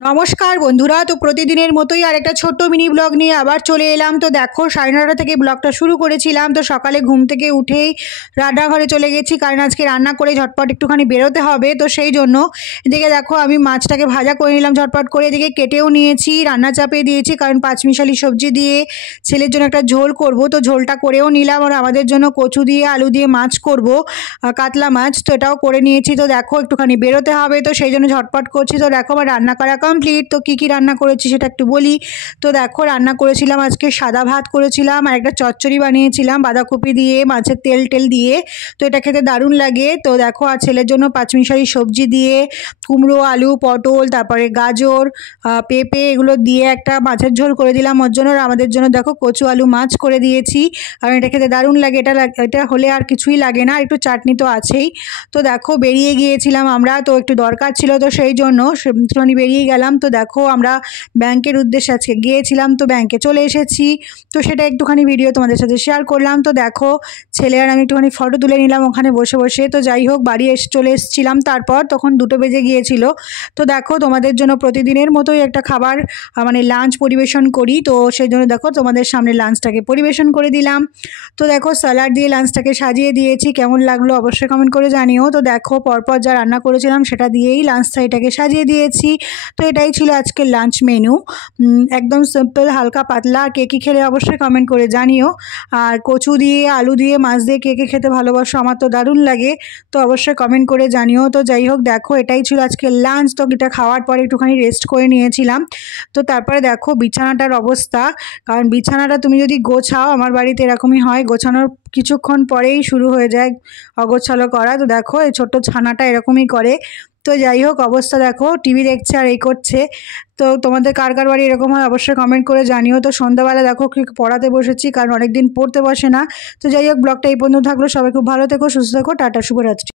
নমস্কার বন্ধুরা, তো প্রতিদিনের মতোই আর একটা ছোট্ট মিনি ব্লগ নিয়ে আবার চলে এলাম। তো দেখো 9:30 থেকে ব্লগটা শুরু করেছিলাম। তো সকালে ঘুম থেকে উঠেই রান্নাঘরে চলে গেছি, কারণ আজকে রান্না করে ঝটপট একটুখানি বেরোতে হবে। তো সেই জন্য এদিকে দেখো আমি মাছটাকে ভাজা করে নিলাম ঝটপট করে, এদিকে কেটেও নিয়েছি, রান্না চাপিয়ে দিয়েছি, কারণ পাঁচমিশালি সবজি দিয়ে ছেলের জন্য একটা ঝোল করব। তো ঝোলটা করেও নিলাম, আর আমাদের জন্য কচু দিয়ে আলু দিয়ে মাছ করব, কাতলা মাছ। তো এটাও করে নিয়েছি। তো দেখো একটুখানি বেরোতে হবে, তো সেই জন্য ঝটপট করছি। তো দেখো আমার রান্না করা কমপ্লিট। তো কী কী রান্না করেছি সেটা একটু বলি। তো দেখো রান্না করেছিলাম আজকে সাদা ভাত করেছিলাম, আর একটা চচ্চড়ি বানিয়েছিলাম বাঁধাকপি দিয়ে, মাছের তেল দিয়ে। তো এটা খেতে দারুণ লাগে। তো দেখো আর ছেলের জন্য পাঁচমিশালি সবজি দিয়ে কুমড়ো, আলু, পটল, তারপরে গাজর, পেঁপে এগুলো দিয়ে একটা মাছের ঝোল করে দিলাম ওর জন্য। আর আমাদের জন্য দেখো কচু আলু মাছ করে দিয়েছি, কারণ এটা খেতে দারুণ লাগে। এটা হলে আর কিছুই লাগে না, একটু চাটনি তো আছেই। তো দেখো বেরিয়ে গিয়েছিলাম আমরা, তো একটু দরকার ছিল, তো সেই জন্য একটুখানি বেরিয়ে গেলাম। তো দেখো আমরা ব্যাংকের উদ্দেশ্যে আজকে গিয়েছিলাম, তো ব্যাংকে চলে এসেছি। তো সেটা একটুখানি ভিডিও তোমাদের সাথে শেয়ার করলাম। তো দেখো ছেলে আর আমি একটুখানি ফটো তুলে নিলাম ওখানে বসে বসে। তো যাই হোক বাড়ি চলে এসেছিলাম, তারপর তখন 2টো বেজে গিয়েছিল। তো দেখো তোমাদের জন্য প্রতিদিনের মতোই একটা খাবার মানে লাঞ্চ পরিবেশন করি। তো সেই জন্য দেখো তোমাদের সামনে লাঞ্চটাকে পরিবেশন করে দিলাম। তো দেখো স্যালাড দিয়ে লাঞ্চটাকে সাজিয়ে দিয়েছি, কেমন লাগলো অবশ্যই কমেন্ট করে জানিও। তো দেখো পরপর যা রান্না করেছিলাম সেটা দিয়েই লাঞ্চ থালিটাকে সাজিয়ে দিয়েছি। তো এটাই ছিল আজকের লাঞ্চ মেনু, একদম সিম্পল হালকা পাতলা। কে কী খেলে অবশ্যই কমেন্ট করে জানিও। আর কচু দিয়ে আলু দিয়ে মাছ দিয়ে কে কে খেতে ভালোবাসো, আমার তো দারুণ লাগে। তো অবশ্যই কমেন্ট করে জানিও। তো যাই হোক দেখো এটাই ছিল আজকের লাঞ্চ। তো এটা খাওয়ার পরে একটুখানি রেস্ট করে নিয়েছিলাম। তো তারপরে দেখো বিছানাটার অবস্থা, কারণ বিছানাটা তুমি যদি গোছাও, আমার বাড়িতে এরকমই হয়, গোছানোর কিছুক্ষণ পরেই শুরু হয়ে যায় অগোছালো করা। তো দেখো এই ছোট্ট ছানাটা এরকমই করে। তো যাই হোক অবস্থা দেখো টিভি দেখছে আর এই করছে। তো তোমাদের কার কার বাড়ি এরকম হয় অবশ্যই কমেন্ট করে জানিও। তো সন্ধ্যাবেলা দেখো কি পড়াতে বসেছি, কারণ অনেকদিন পড়তে বসে না। তো যাই হোক ব্লগটা এই পর্যন্ত থাকলো। সবাই খুব ভালো থেকো, সুস্থ থেকো, টাটা, শুভরাত্রি।